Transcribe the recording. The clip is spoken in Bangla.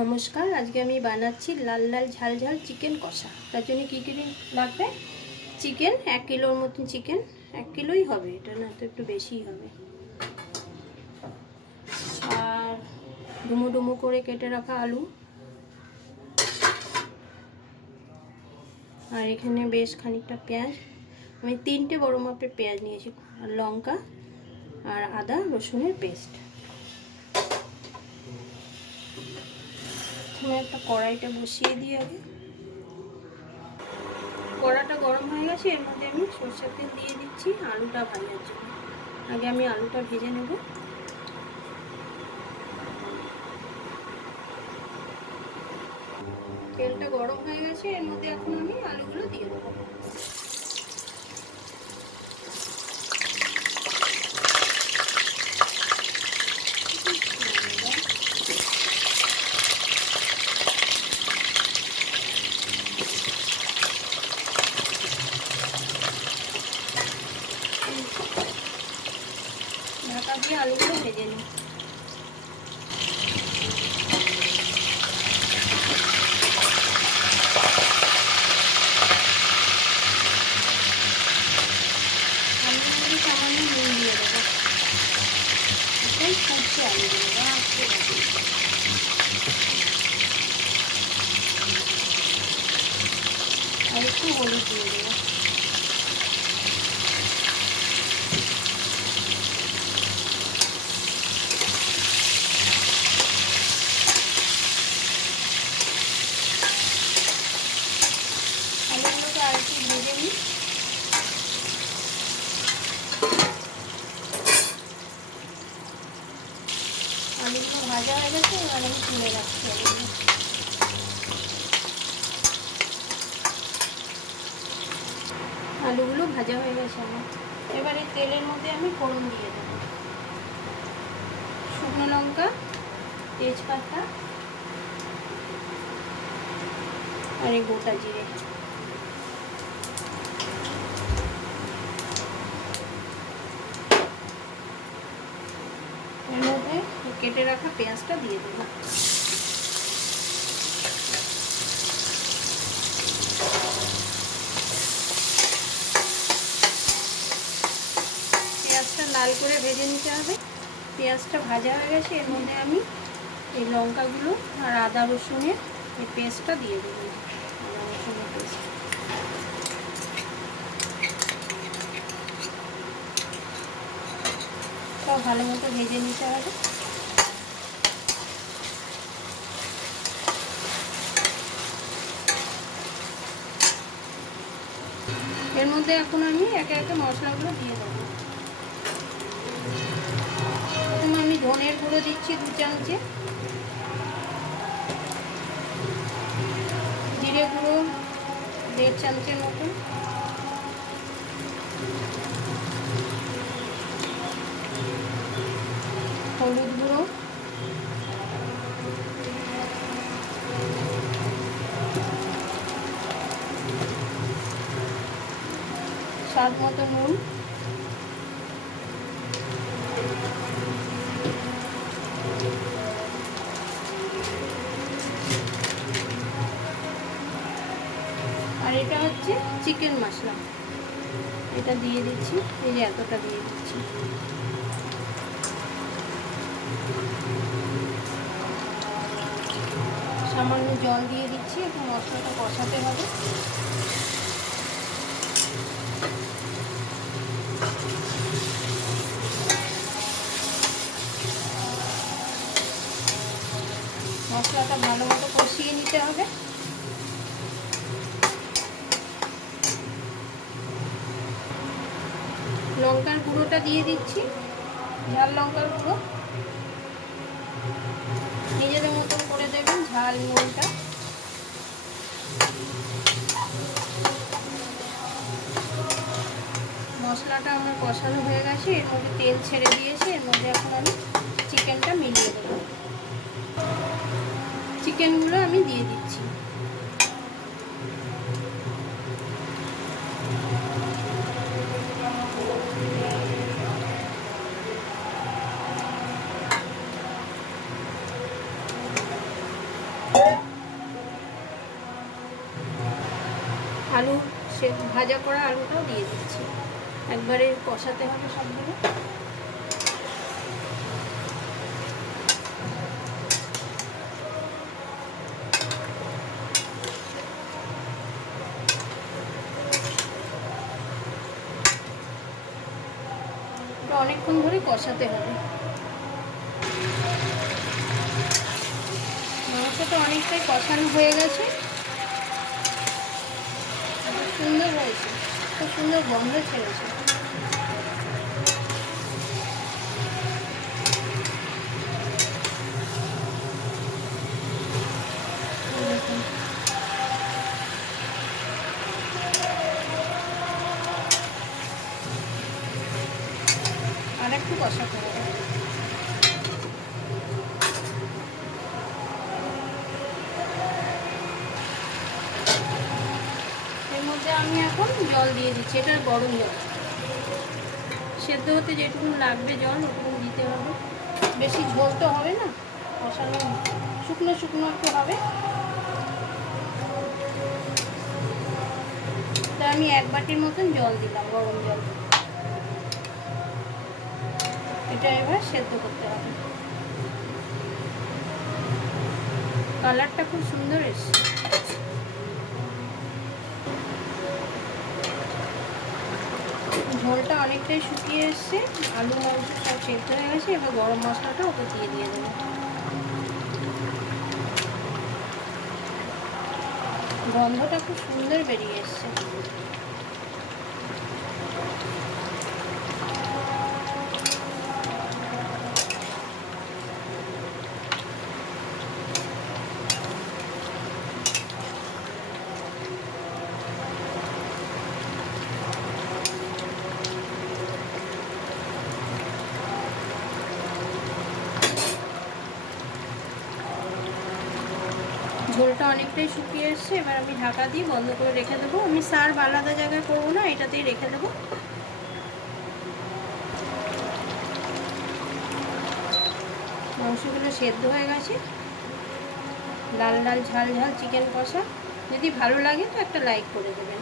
নমস্কার, আজকে আমি বানাচ্ছি লাল লাল ঝাল ঝাল চিকেন কষা। তার জন্য কী কী লাগবে? চিকেন 1 কিলোর মতন, চিকেন 1 কিলোই হবে, এটা না তো একটু বেশিই হবে। আর ডুমো ডুমো করে কেটে রাখা আলু, আর এখানে বেশ খানিকটা পেঁয়াজ। আমি 3টে বড় মাপের পেঁয়াজ নিয়েছি, আর লঙ্কা আর আদা রসুনের পেস্ট। আমি একটা কড়াইটা বসিয়ে দিই। আগে কড়াটা গরম হয়ে গেছে, এর মধ্যে আমি সরষের তেল দিয়ে দিচ্ছি আলুটা ভাজার জন্য। আগে আমি আলুটা ভেজে নেব। তেলটা গরম হয়ে গেছে, এর মধ্যে এখন আমি আলুগুলো দিয়ে দেবো। ঢাকা দিয়ে আলুগুলো ভেজে নিই। আলুগুলো সামান্য নুন দিয়ে দেবো। এখন ফুটছে আলুগুলো, আর একটু হলুদ দিয়ে দেবো। আলুগুলোকে আর একটু ভেজে নিই। আলুগুলো ভাজা হয়ে গেছে, এবার আমি তুলে রাখছি আলুগুলো। আলুগুলো ভাজা হয়ে গেছে আমার। এবার এই তেলের মধ্যে আমি ফোড়ন দিয়ে দেবো। শুকনো লঙ্কা, তেজপাতা আর এই গোটা জিরে। এর মধ্যে কেটে রাখা পেঁয়াজটা দিয়ে দেবো। পেঁয়াজটা লাল করে ভেজে নিতে হবে। পেঁয়াজটা ভাজা হয়ে গেছে, এর মধ্যে আমি এই লঙ্কাগুলো আর আদা রসুনের এই পেস্টটা দিয়ে দেবো। আদা রসুনের পেস্ট সব ভালো মতো ভেজে নিতে হবে। এর মধ্যে এখন আমি একে একে মশলাগুলো দিয়ে দেবো। প্রথমে আমি ধনের গুঁড়ো দিচ্ছি 2 চামচে, জিরে গুঁড়ো 1.5 চামচের মতন, হলুদ গুঁড়ো, স্বাদ মতো নুন, আর এটা হচ্ছে চিকেন মশলা, এটা দিয়ে দিচ্ছি। এই যে এতটা দিয়ে দিচ্ছি। সামান্য জল দিয়ে দিচ্ছি, একটু মশলাটা কষাতে হবে। মশলাটা ভালো মতো কষিয়ে নিতে হবে। লঙ্কার গুঁড়োটা দিয়ে দিচ্ছি, ঝাল লঙ্কার গুঁড়ো। নিজেদের মতন করে দেবেন ঝাল নুনটা। মশলাটা আমার কষানো হয়ে গেছে, এর মধ্যে তেল ছেড়ে দিয়েছে। এর মধ্যে এখন আমি চিকেনটা মিলিয়ে দেবো। চিকেনগুলো আমি দিয়ে দিচ্ছি। আলু সে ভাজা করা আলুটাও দিয়ে দিচ্ছি। একবারে কষাতে হবে সবগুলো। অনেকক্ষণ ধরে কষাতে হবে। মাংসটা অনেকটাই কষানো হয়ে গেছে, খুব সুন্দর হয়েছে, খুব সুন্দর গন্ধ ছেড়েছে। আর একটু কষাতে হবে। এর মধ্যে আমি এখন জল দিয়ে দিচ্ছি, এটা গরম জল, সেদ্ধ হতে যেটুকু লাগবে জল ওটুকু দিতে হবে। বেশি ঝোল তো হবে না, কষানো শুকনো শুকনো একটু হবে। তা আমি 1 বাটির মতন জল দিলাম, গরম জল। এটা এবার সেদ্ধ করতে হবে। কালারটা খুব সুন্দর এসছে। ঝোলটা অনেকটাই শুকিয়ে এসছে, আলু মাংস সব সেদ্ধ হয়ে গেছে। এবার গরম মশলাটা ওকে দিয়ে দেবো। গন্ধটা খুব সুন্দর বেরিয়ে এসছে। ঝোলটা অনেকটাই শুকিয়ে এসছে, এবার আমি ঢাকা দিয়ে বন্ধ করে রেখে দেবো। আমি সার্ভ আলাদা জায়গায় করবো না, এটাতেই রেখে দেবো। মাংসগুলো সেদ্ধ হয়ে গেছে, লাল লাল ঝাল ঝাল চিকেন কষা। যদি ভালো লাগে তো একটা লাইক করে দেবেন।